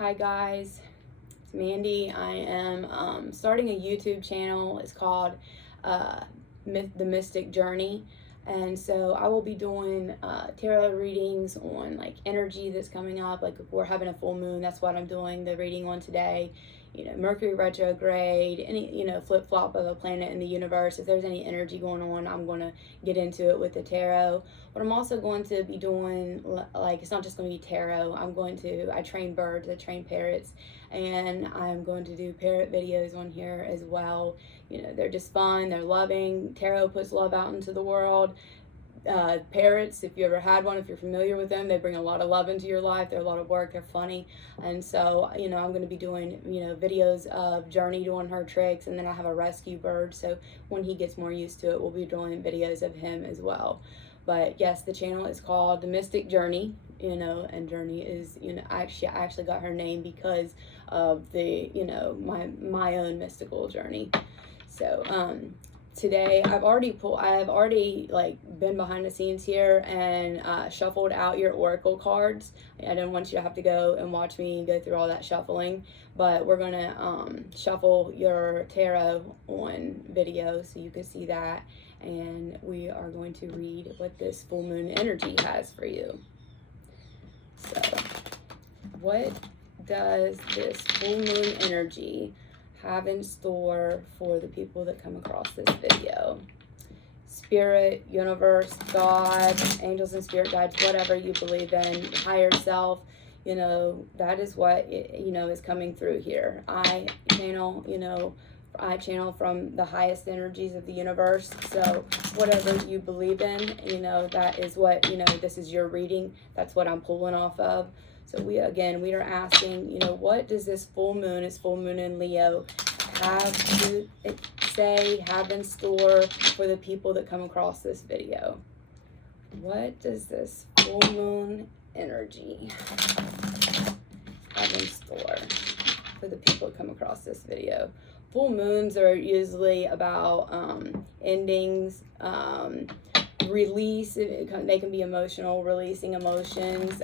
Hi guys, it's Mandy. I am starting a YouTube channel. It's called The Mystic Journey, and so I will be doing tarot readings on like energy that's coming up. Like if we're having a full moon, that's what I'm doing the reading on today. You know, Mercury retrograde, any flip flop of a planet in the universe. If there's any energy going on, I'm going to get into it with the tarot. But I'm also going to be doing, like, it's not just going to be tarot. I train birds, I train parrots, and I'm going to do parrot videos on here as well. You know, they're just fun, they're loving. Tarot puts love out into the world. Parrots, if you ever had one, if you're familiar with them, they bring a lot of love into your life. They're a lot of work, they're funny. And so, I'm going to be doing, videos of Journey doing her tricks, and then I have a rescue bird. So when he gets more used to it, we'll be doing videos of him as well. But yes, the channel is called The Mystic Journey, and Journey is, I actually got her name because of the, my own mystical journey. So, today I've already like been behind the scenes here and shuffled out your oracle cards. I didn't want you to have to go and watch me go through all that shuffling, but we're gonna shuffle your tarot on video so you can see that, and we are going to read what this full moon energy has for you. So what does this full moon energy have in store for the people that come across this video? Spirit, universe, God, angels and spirit guides, whatever you believe in, higher self, that is what is coming through here. I channel from the highest energies of the universe. So whatever you believe in, that is what, this is your reading. That's what I'm pulling off of. So we are asking, what does this full moon in Leo, have in store for the people that come across this video? What does this full moon energy have in store for the people that come across this video? Full moons are usually about endings, release. They can be emotional, releasing emotions,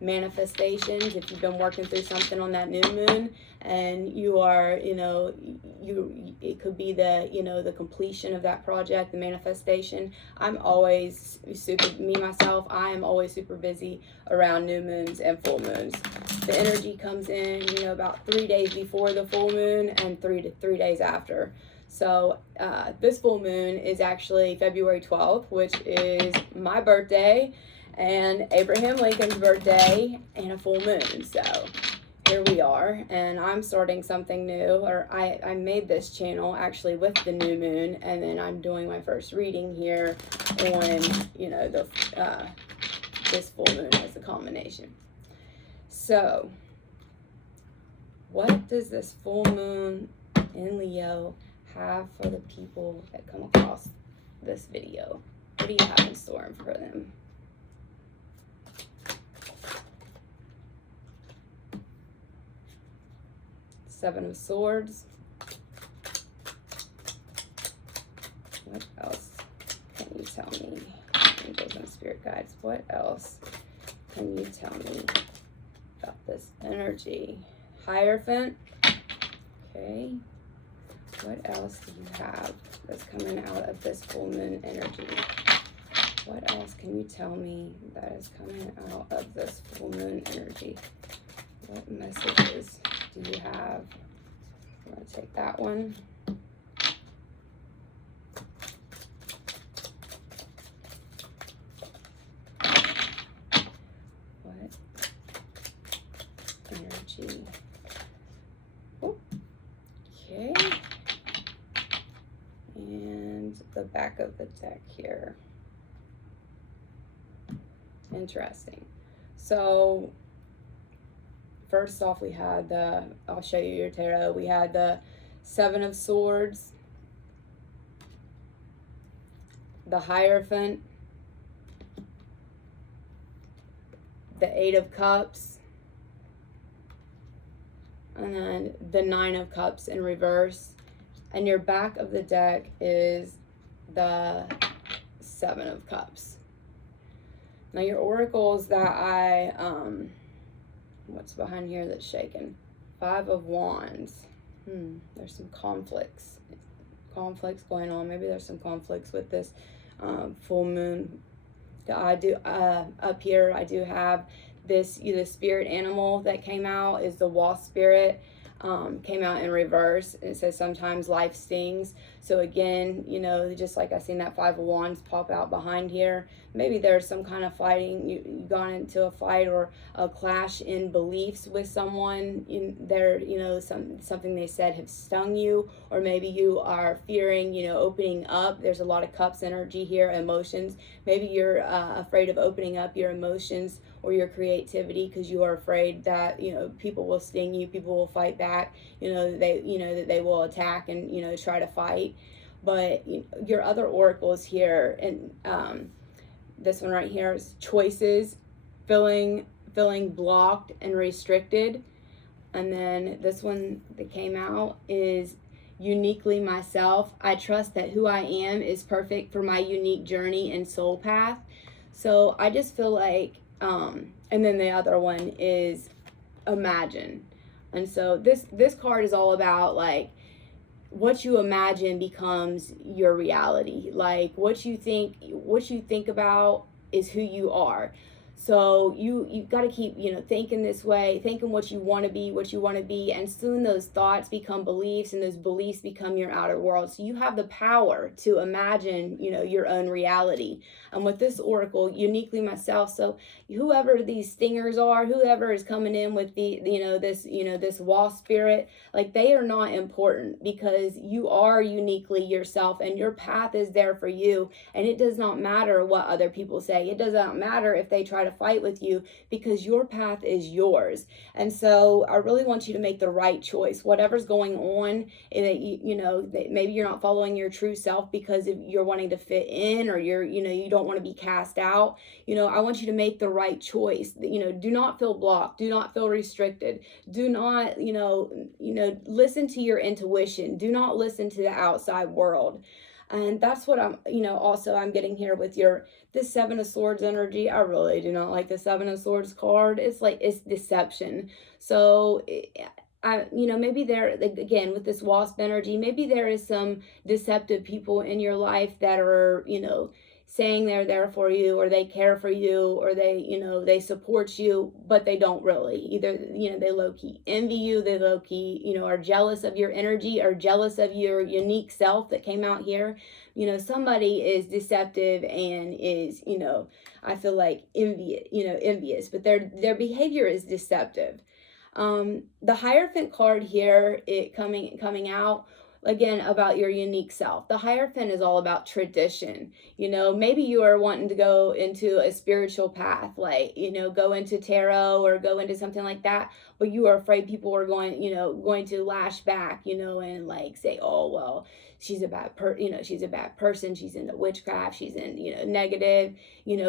manifestations. If you've been working through something on that new moon and you are, it could be the completion of that project, the manifestation. I'm always I am always super busy around new moons and full moons. The energy comes in, about 3 days before the full moon and 3 days after. So this full moon is actually February 12th, which is my birthday and Abraham Lincoln's birthday, and a full moon. So here we are, and I'm starting something new, or I made this channel actually with the new moon, and then I'm doing my first reading here on, this full moon as a combination. So what does this full moon in Leo have for the people that come across this video? What do you have in store for them? Seven of Swords. What else can you tell me? Angels and spirit guides, what else can you tell me about this energy? Hierophant. Okay. What else do you have that's coming out of this full moon energy? What else can you tell me that is coming out of this full moon energy? What messages do you have? I'm going to take that one. What energy? Oh, okay. And the back of the deck here. Interesting. So first off, we had I'll show you your tarot. We had the Seven of Swords, the Hierophant, the Eight of Cups, and then the Nine of Cups in reverse. And your back of the deck is the Seven of Cups. Now your oracles that I What's behind here that's shaking? Five of Wands. There's some conflicts going on. Maybe there's some conflicts with this full moon. I do up here, I do have this, the spirit animal that came out is the wasp spirit. Came out in reverse. It says sometimes life stings. So again, just like I seen that Five of Wands pop out behind here, maybe there's some kind of fighting. You gone into a fight or a clash in beliefs with someone in there, something they said have stung you, or maybe you are fearing, opening up. There's a lot of cups energy here, emotions. Maybe you're afraid of opening up your emotions or your creativity because you are afraid that, people will sting you, people will fight back, that they will attack and, try to fight. But your other oracles here, and this one right here is choices, feeling blocked and restricted. And then this one that came out is uniquely myself. I trust that who I am is perfect for my unique journey and soul path. So I just feel like, and then the other one is imagine. And so this card is all about like what you imagine becomes your reality. Like what you think about is who you are. So you got to keep, thinking this way, thinking what you want to be, and soon those thoughts become beliefs, and those beliefs become your outer world. So you have the power to imagine, your own reality. And with this oracle, uniquely myself, so whoever these stingers are, whoever is coming in with this wasp spirit, like they are not important, because you are uniquely yourself and your path is there for you. And it does not matter what other people say. It does not matter if they try to fight with you, because your path is yours. And so I really want you to make the right choice. Whatever's going on, that maybe you're not following your true self because you're wanting to fit in, or you don't want to be cast out. I want you to make the right choice. Do not feel blocked. Do not feel restricted. Do not, listen to your intuition. Do not listen to the outside world. And that's what I'm getting here with this Seven of Swords energy. I really do not like the Seven of Swords card. It's deception. So maybe there, again, with this wasp energy, maybe there is some deceptive people in your life that are, saying they're there for you, or they care for you, or they support you, but they don't really. Either, they low-key envy you, they low-key, are jealous of your energy, or jealous of your unique self that came out here. Somebody is deceptive and is, I feel like envious, but their behavior is deceptive. The Hierophant card here, it coming out, again, about your unique self. The Hierophant is all about tradition. Maybe you are wanting to go into a spiritual path, like, go into tarot or go into something like that, but you are afraid people are going to lash back, and like say, oh, well, she's a bad person, she's into witchcraft, she's in, negative,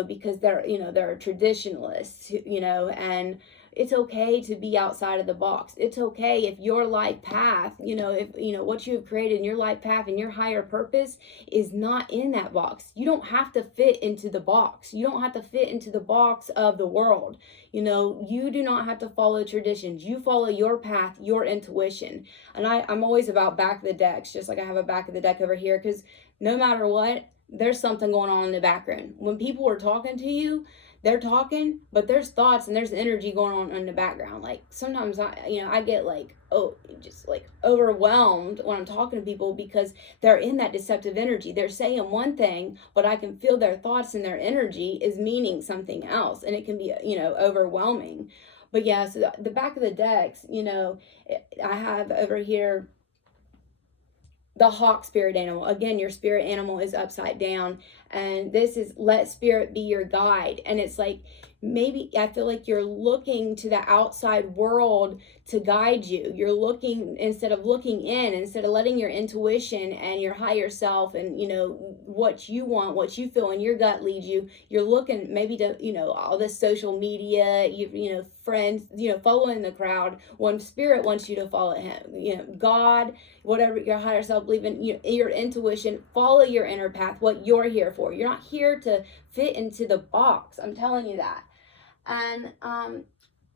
because they're traditionalists, and it's okay to be outside of the box. It's okay if your life path, if what you have created in your life path and your higher purpose is not in that box. You don't have to fit into the box. You don't have to fit into the box of the world. You do not have to follow traditions. You follow your path, your intuition. And I'm always about back of the decks, just like I have a back of the deck over here, because no matter what, there's something going on in the background. When people are talking to you, they're talking, but there's thoughts and there's energy going on in the background. Like sometimes I get like, just like overwhelmed when I'm talking to people, because they're in that deceptive energy. They're saying one thing, but I can feel their thoughts and their energy is meaning something else, and it can be, overwhelming. But yeah, so the back of the decks, I have over here the hawk spirit animal. Again, your spirit animal is upside down, and this is let spirit be your guide. And it's like, maybe I feel like you're looking to the outside world to guide you. You're looking, instead of looking in, instead of letting your intuition and your higher self and what you want, what you feel in your gut lead you, you're looking maybe to all this social media, friends, following the crowd, when spirit wants you to follow him, God, whatever your higher self believe in, your intuition. Follow your inner path, what you're here for. You're not here to fit into the box. I'm telling you that. And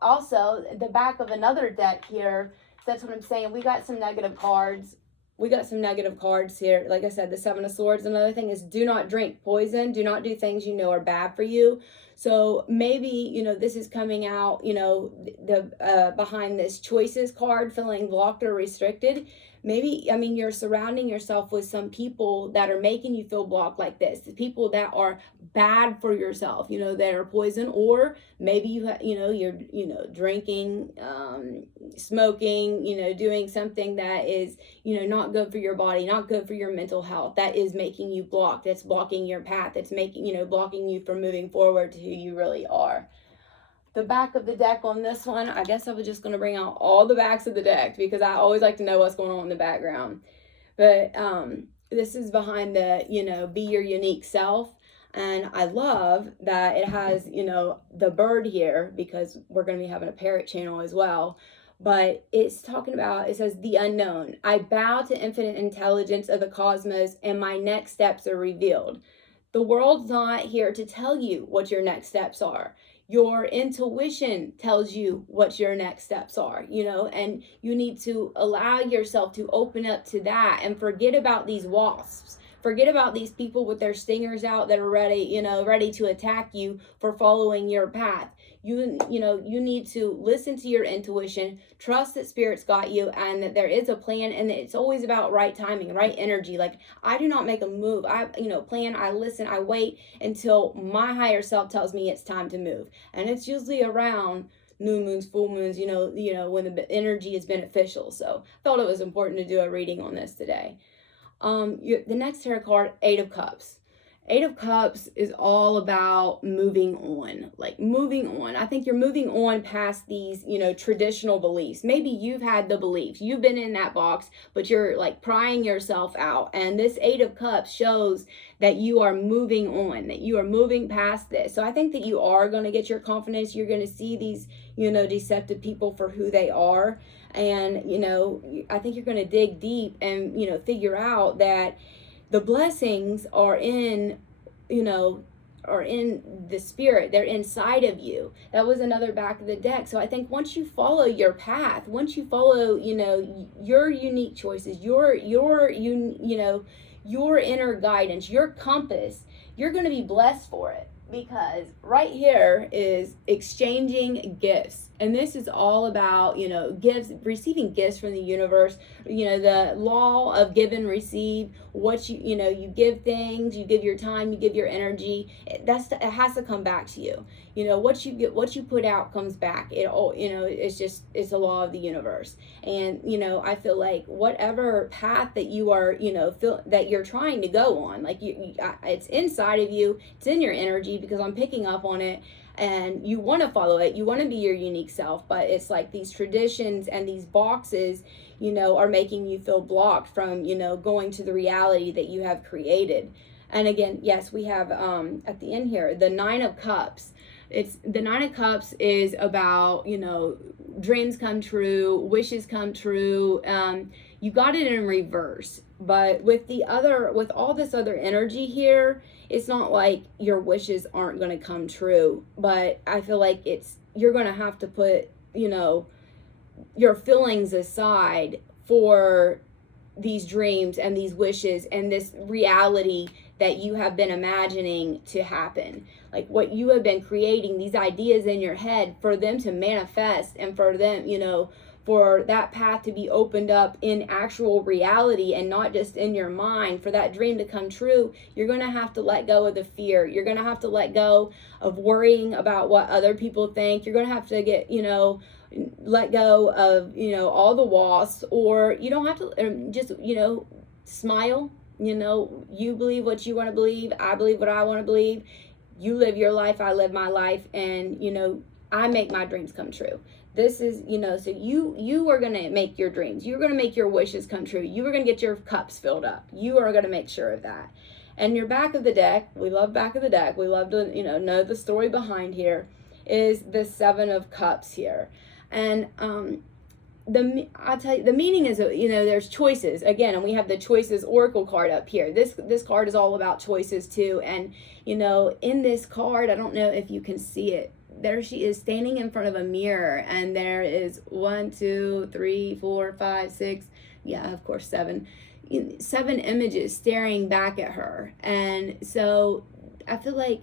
also the back of another deck here, that's what I'm saying. We got some negative cards. We got some negative cards here. Like I said, the Seven of Swords. Another thing is, do not drink poison. Do not do things you know are bad for you. So maybe, you know, this is coming out, you know, the behind this choices card, feeling blocked or restricted. Maybe, I mean, you're surrounding yourself with some people that are making you feel blocked like this. The people that are bad for yourself, you know, that are poison. Or maybe you're, you know, drinking, smoking, you know, doing something that is, you know, not good for your body, not good for your mental health. That is making you blocked. That's blocking your path. That's making, you know, blocking you from moving forward to who you really are. The back of the deck on this one, I guess I was just going to bring out all the backs of the deck because I always like to know what's going on in the background. But this is behind the, you know, be your unique self. And I love that it has, you know, the bird here because we're going to be having a parrot channel as well. But it's talking about, it says, the unknown. I bow to infinite intelligence of the cosmos and my next steps are revealed. The world's not here to tell you what your next steps are. Your intuition tells you what your next steps are, you know, and you need to allow yourself to open up to that and forget about these wasps. Forget about these people with their stingers out that are ready, you know, ready to attack you for following your path. You know, you need to listen to your intuition, trust that Spirit's got you and that there is a plan, and that it's always about right timing, right energy. Like, I do not make a move. I, you know, plan, I listen, I wait until my higher self tells me it's time to move. And it's usually around new moons, full moons, you know, when the energy is beneficial. So I felt it was important to do a reading on this today. The next tarot card, Eight of Cups. Eight of Cups is all about moving on, like moving on. I think you're moving on past these, you know, traditional beliefs. Maybe you've had the beliefs, you've been in that box, but you're like prying yourself out. And this Eight of Cups shows that you are moving on, that you are moving past this. So I think that you are going to get your confidence. You're going to see these, you know, deceptive people for who they are. And, you know, I think you're going to dig deep and, you know, figure out that the blessings are in, you know, are in the spirit. They're inside of you. That was another back of the deck. So I think once you follow your path, once you follow, you know, your unique choices, your inner guidance, your compass, you're going to be blessed for it. Because right here is exchanging gifts. And this is all about, you know, gifts, receiving gifts from the universe, you know, the law of give and receive. What you know, you give things, you give your time, you give your energy. It has to come back to you. You know, what you get, what you put out comes back. It all, you know, it's a law of the universe. And, you know, I feel like whatever path that you are, you know, that you're trying to go on, like it's inside of you, it's in your energy, because I'm picking up on it. And you want to follow it, you want to be your unique self, but it's like these traditions and these boxes, you know, are making you feel blocked from, you know, going to the reality that you have created. And again, yes, we have at the end here the Nine of Cups. It's the Nine of Cups is about, you know, dreams come true, wishes come true. You got it in reverse, but with all this other energy here, it's not like your wishes aren't going to come true, but I feel like you're going to have to put, you know, your feelings aside for these dreams and these wishes and this reality that you have been imagining to happen. Like what you have been creating, these ideas in your head, for them to manifest and for them, you know, for that path to be opened up in actual reality and not just in your mind, for that dream to come true, you're going to have to let go of the fear. You're going to have to let go of worrying about what other people think. You're going to have to get, you know, let go of, you know, all the wasps, or you don't have to just, you know, smile. You know, you believe what you want to believe. I believe what I want to believe. You live your life. I live my life. And, you know, I make my dreams come true. This is, you know, so you are going to make your dreams. You're going to make your wishes come true. You are going to get your cups filled up. You are going to make sure of that. And your back of the deck, we love back of the deck. We love to, you know the story behind here, is the Seven of Cups here. And I'll tell you, the meaning is, you know, there's choices again, and we have the choices oracle card up here. This card is all about choices too. And, you know, in this card, I don't know if you can see it there she is standing in front of a mirror, and there is 1, 2, 3, 4, 5, 6, yeah, of course, 7 images staring back at her. And so I feel like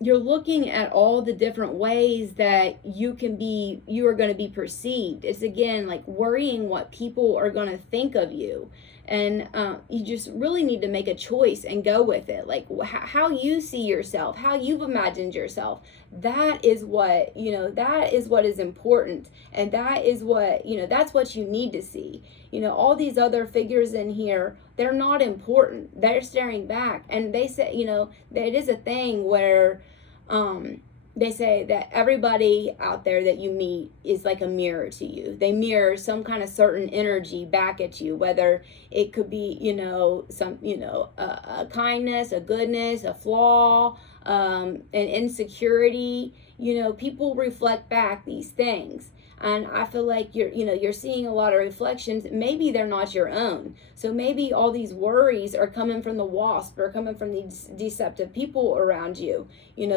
you're looking at all the different ways that you are going to be perceived. It's again like worrying what people are going to think of you. And you just really need to make a choice and go with it. Like how you see yourself, how you've imagined yourself. That is what, that is what is important. And that is what, that's what you need to see. All these other figures in here, they're not important. They're staring back. And they say, that it is a thing where they say that everybody out there that you meet is like a mirror to you. They mirror some kind of certain energy back at you, whether it could be, a kindness, a goodness, a flaw, an insecurity. People reflect back these things. And I feel like you're seeing a lot of reflections. Maybe they're not your own. So maybe all these worries are coming from the wasp, or coming from these deceptive people around you. You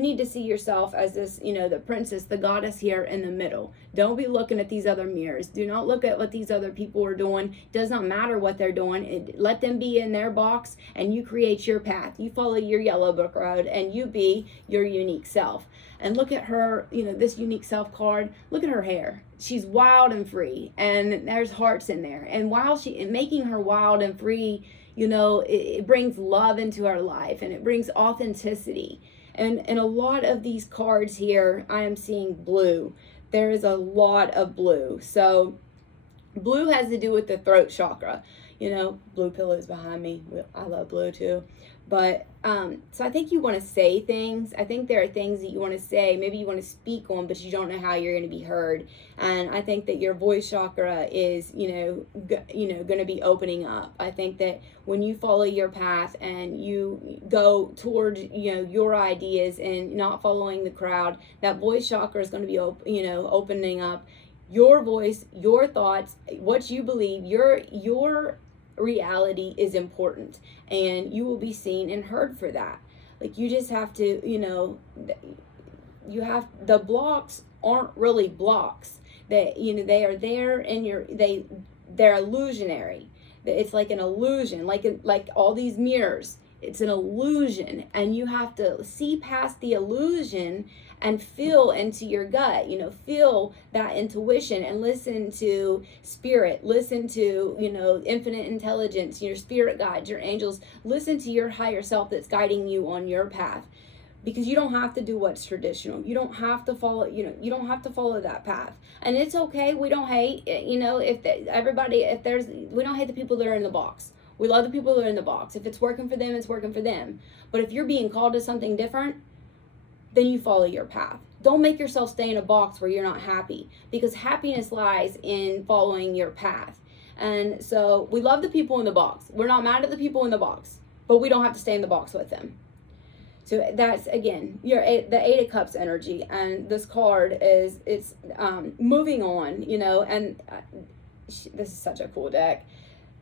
need to see yourself as this, the princess, the goddess here in the middle. Don't be looking at these other mirrors. Do not look at what these other people are doing. It does not matter what they're doing. Let them be in their box, and you create your path. You follow your yellow book road, and you be your unique self. And look at her, this unique self card. Look at her hair. She's wild and free, and there's hearts in there. And while making her wild and free, it brings love into her life, and it brings authenticity. And a lot of these cards here, I am seeing blue. There is a lot of blue. So blue has to do with the throat chakra. Blue pillows behind me. I love blue too. But so I think you want to say things. I think there are things that you want to say. Maybe you want to speak on, but you don't know how you're going to be heard. And I think that your voice chakra is, going to be opening up. I think that when you follow your path and you go toward, your ideas and not following the crowd, that voice chakra is going to be, opening up your voice, your thoughts, what you believe, your reality is important, and you will be seen and heard for that. Like, you just have to, the blocks aren't really blocks. That, they are there, and they're illusionary. It's like an illusion, like all these mirrors. It's an illusion, and you have to see past the illusion and feel into your gut, feel that intuition, and listen to spirit, listen to, infinite intelligence, your spirit guides, your angels. Listen to your higher self that's guiding you on your we don't have to do what's traditional. You don't have to follow, you don't have to follow that path. And it's okay. We don't hate, we don't hate the people that are in the box. We love the people that are in the box. If it's working for them, it's working for them. But if you're being called to something different, then you follow your path. Don't make yourself stay in a box where you're not happy, because happiness lies in following your path. And so we love the people in the box. We're not mad at the people in the box, but we don't have to stay in the box with them. So that's, again, the Eight of Cups energy. And this card it's moving on, and this is such a cool deck.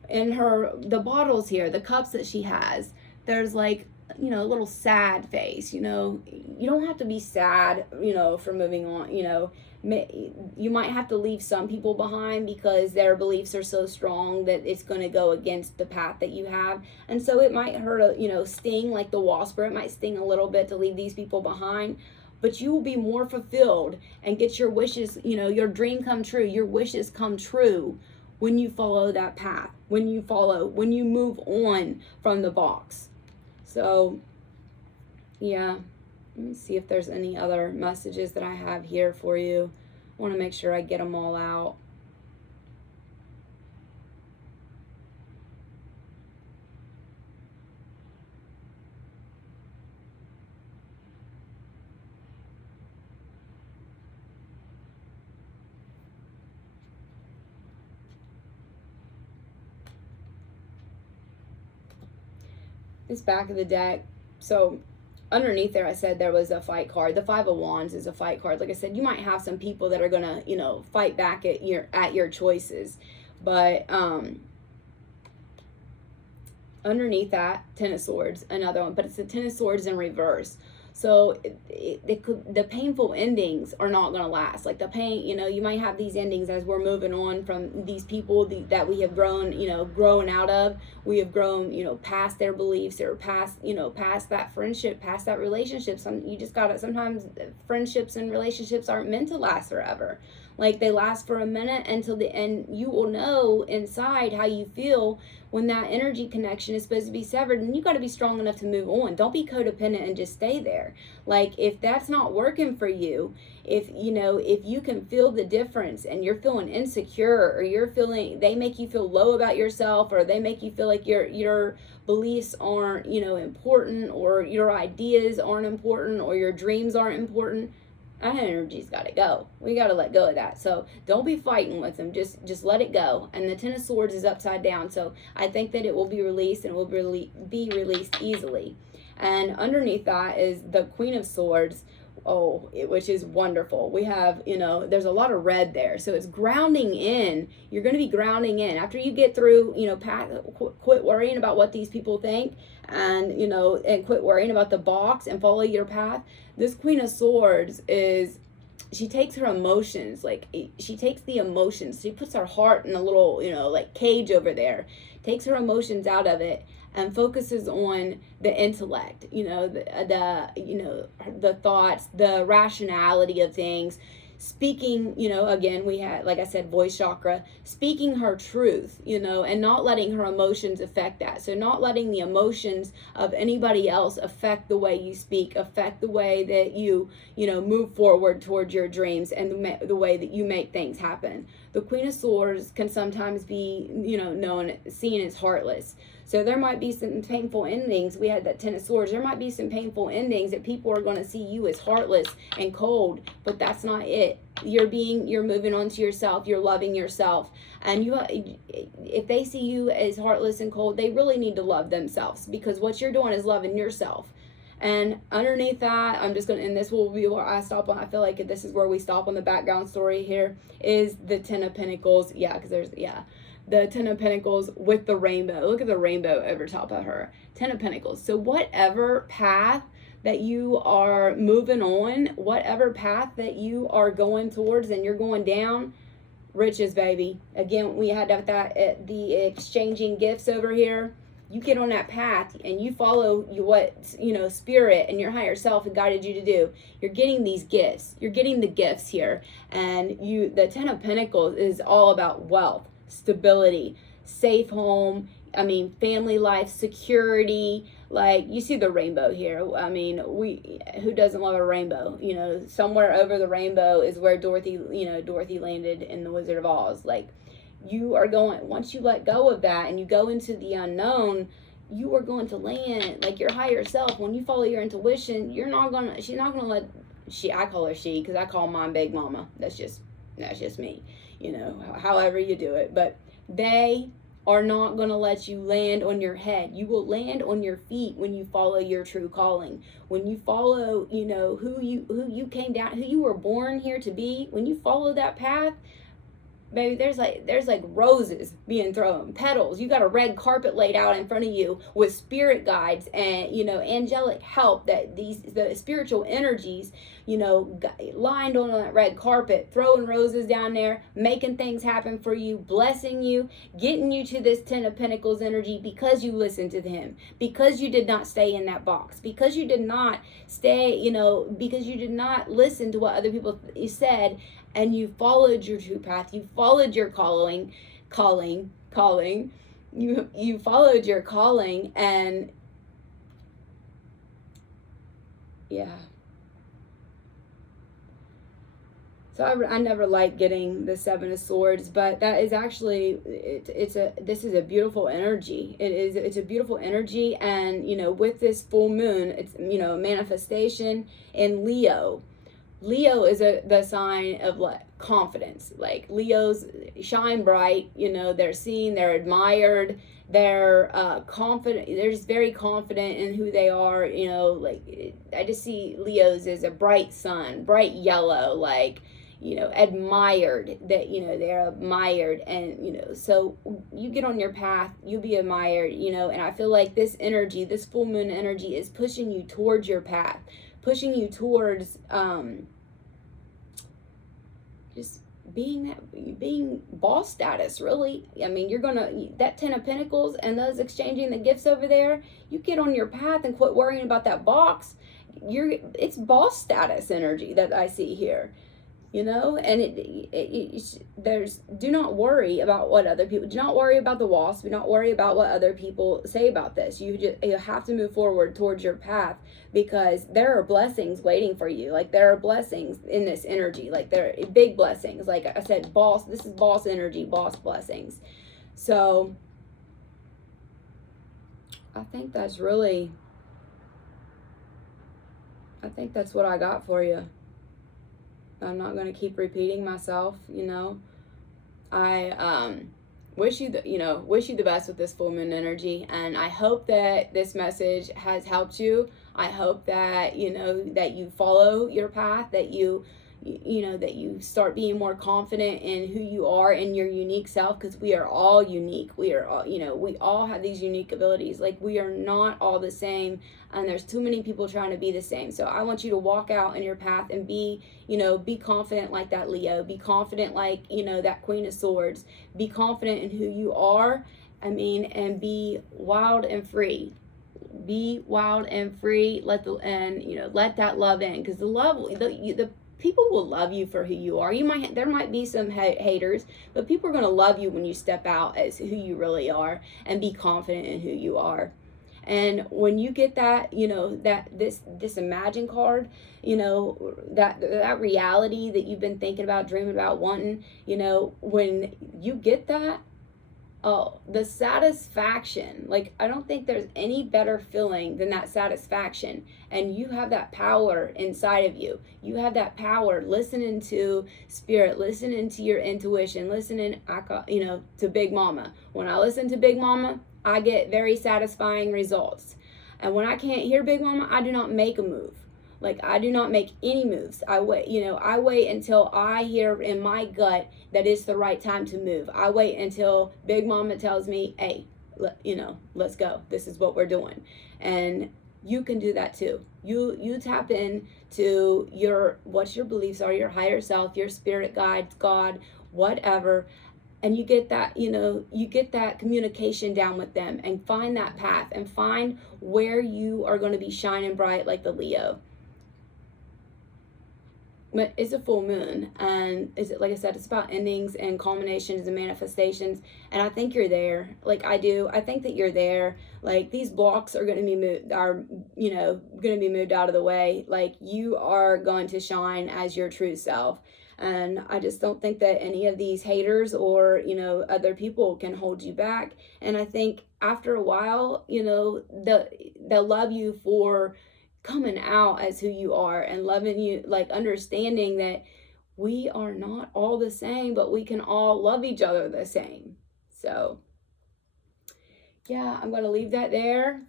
In the bottles here, the cups that she has, there's like, a little sad face. You don't have to be sad, for moving on. You might have to leave some people behind because their beliefs are so strong that it's going to go against the path that you have. And so it might hurt, sting like the wasp, or it might sting a little bit to leave these people behind. But you will be more fulfilled and get your wishes, your dream come true, your wishes come true when you follow that path, when you move on from the box. So, yeah, let me see if there's any other messages that I have here for you. I want to make sure I get them all out. This back of the deck, so underneath there I said there was a fight card. The Five of Wands is a fight card. Like I said, you might have some people that are gonna, fight back at your choices. But underneath that, Ten of Swords, another one, but it's the Ten of Swords in reverse. So the painful endings are not going to last. Like the pain, you might have these endings as we're moving on from these people that we have grown, growing out of. We have grown, past their beliefs, or past, past that friendship, past that relationship. You just got to, sometimes friendships and relationships aren't meant to last forever. Like they last for a minute until the end. You will know inside how you feel when that energy connection is supposed to be severed, and you got to be strong enough to move on. Don't be codependent and just stay there. Like if that's not working for you, if you can feel the difference and you're feeling insecure, or they make you feel low about yourself, or they make you feel like your beliefs aren't important, or your ideas aren't important, or your dreams aren't important, that energy's got to go. We got to let go of that. So don't be fighting with them. Just let it go. And the Ten of Swords is upside down. So I think that it will be released, and it will be released easily. And underneath that is the Queen of Swords, which is wonderful. We have, there's a lot of red there. So it's grounding in. You're going to be grounding in. After you get through, quit worrying about what these people think, and, and quit worrying about the box and follow your path. This Queen of Swords she takes her emotions, she takes the emotions. She puts her heart in a little, cage over there, takes her emotions out of it, and focuses on the intellect, the thoughts, the rationality of things. Speaking, again, we had, like I said, voice chakra, speaking her truth, and not letting her emotions affect that. So not letting the emotions of anybody else affect the way you speak, affect the way that you, move forward towards your dreams, and the way that you make things happen. The Queen of Swords can sometimes be, seen as heartless. So there might be some painful endings. We had that Ten of Swords. There might be some painful endings that people are going to see you as heartless and cold, but that's not it. You're moving on to yourself. You're loving yourself. And if they see you as heartless and cold, they really need to love themselves, because what you're doing is loving yourself. And underneath that, I'm just going to, and this will be where I stop on, I feel like this is where we stop on the background story here, is the Ten of Pentacles. Yeah, because the Ten of Pentacles with the rainbow. Look at the rainbow over top of her. Ten of Pentacles. So whatever path that you are moving on, whatever path that you are going towards and you're going down, riches, baby. Again, we had that the exchanging gifts over here. You get on that path and you follow what spirit and your higher self have guided you to do. You're getting these gifts. You're getting the gifts here. And the Ten of Pentacles is all about wealth, stability, safe home, family life, security. Like, you see the rainbow here. Who doesn't love a rainbow? Somewhere over the rainbow is where Dorothy landed in The Wizard of Oz. Like, you are going, once you let go of that and you go into the unknown, you are going to land, like, your higher self. When you follow your intuition, she's not gonna let, I call her she, because I call mine Big Mama. That's just me, however you do it. But they are not going to let you land on your head. You will land on your feet when you follow your true calling. When you follow, who you came down, who you were born here to be. When you follow that path, baby, there's like roses being thrown, petals. You got a red carpet laid out in front of you with spirit guides and, angelic help, that the spiritual energies, lined on that red carpet, throwing roses down there, making things happen for you, blessing you, getting you to this Ten of Pentacles energy, because you listened to him, because you did not stay in that box, because you did not stay, because you did not listen to what other people said, and you followed your true path. You followed your calling. You followed your calling, and yeah. So I never liked getting the Seven of Swords, but that is actually, this is a beautiful energy. It's a beautiful energy, and with this full moon, it's a manifestation in Leo. Leo is the sign of confidence. Like, Leos shine bright, they're seen, they're admired, they're confident, they're just very confident in who they are. I just see Leos as a bright sun, bright yellow, admired, that they're admired, and so you get on your path, you'll be admired, and I feel like this energy, this full moon energy, is pushing you towards your path, pushing you towards just being boss status, really. I mean, you're gonna, that 10 of Pentacles and those exchanging the gifts over there, you get on your path and quit worrying about that box. It's boss status energy that I see here, you know. And do not worry about what other people, do not worry about the wasp, do not worry about what other people say about this. You have to move forward towards your path, because there are blessings waiting for you. Like, there are blessings in this energy, like there are big blessings. Like I said, this is boss energy, boss blessings. So I think that's what I got for you. I'm not going to keep repeating myself, you know. I wish you the best with this full moon energy, and I hope that this message has helped you. I hope that, you know, that you follow your path, that you know, that you start being more confident in who you are and your unique self, because we are all unique. We are all, you know, we all have these unique abilities. Like, we are not all the same, and there's too many people trying to be the same. So I want you to walk out in your path and be, you know, be confident like that Leo. Be confident like, you know, that Queen of Swords. Be confident in who you are. I mean, and be wild and free. Be wild and free. Let that love in, because the people will love you for who you are. There might be some haters, but people are going to love you when you step out as who you really are and be confident in who you are. And when you get that, you know, that this Imagine card, you know, that reality that you've been thinking about, dreaming about, wanting, you know, when you get that, oh, the satisfaction, like, I don't think there's any better feeling than that satisfaction. And you have that power inside of you. You have that power listening to spirit, listening to your intuition, listening, you know, to Big Mama. When I listen to Big Mama, I get very satisfying results. And when I can't hear Big Mama, I do not make a move. Like, I do not make any moves. I wait until I hear in my gut that it's the right time to move. I wait until Big Mama tells me, hey, you know, let's go. This is what we're doing. And you can do that too. You tap in to what your beliefs are, your higher self, your spirit guides, God, whatever. And you get that, you know, you get that communication down with them, and find that path and find where you are going to be shining bright like the Leo. It's a full moon, and like I said, it's about endings and culminations and manifestations, and I think you're there. Like, I think that you're there. Like, these blocks are going to be moved, going to be moved out of the way. Like, you are going to shine as your true self. And I just don't think that any of these haters or, you know, other people can hold you back. And I think after a while, you know, they'll love you for coming out as who you are, and loving you, like, understanding that we are not all the same, but we can all love each other the same. So yeah, I'm going to leave that there.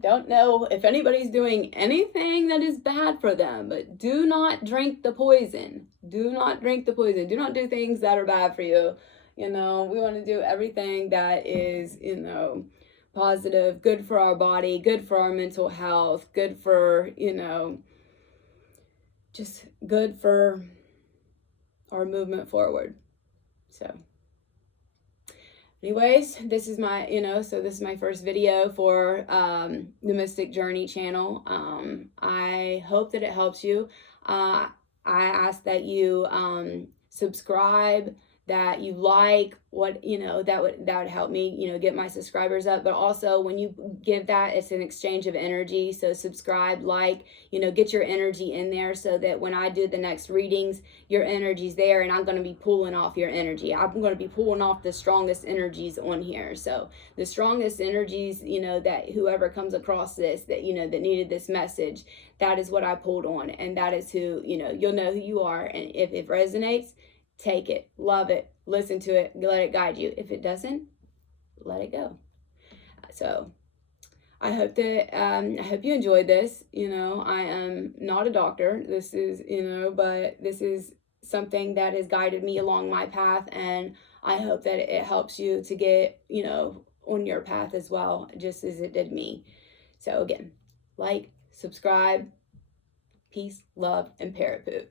Don't know if anybody's doing anything that is bad for them, but do not drink the poison. Do not drink the poison. Do not do things that are bad for you. You know, we want to do everything that is, you know, positive, good for our body, good for our mental health, good for, you know, just good for our movement forward. So anyways, this is my, you know, so this is my first video for the Mystic Journey channel. I hope that it helps you. I ask that you subscribe, that you like, what, you know, that would help me, you know, get my subscribers up. But also, when you give that, it's an exchange of energy. So subscribe, like, you know, get your energy in there, so that when I do the next readings, your energy's there, and I'm going to be pulling off your energy. I'm going to be pulling off the strongest energies on here. So the strongest energies, you know, that whoever comes across this, that, you know, that needed this message, that is what I pulled on, and that is who, you know, you'll know who you are. And if it resonates, take it, love it, listen to it, let it guide you. If it doesn't, let it go. So I hope you enjoyed this. You know, I am not a doctor. This is, you know, but this is something that has guided me along my path, and I hope that it helps you to get, you know, on your path as well, just as it did me. So again, like, subscribe, Peace, love, and parrot poop.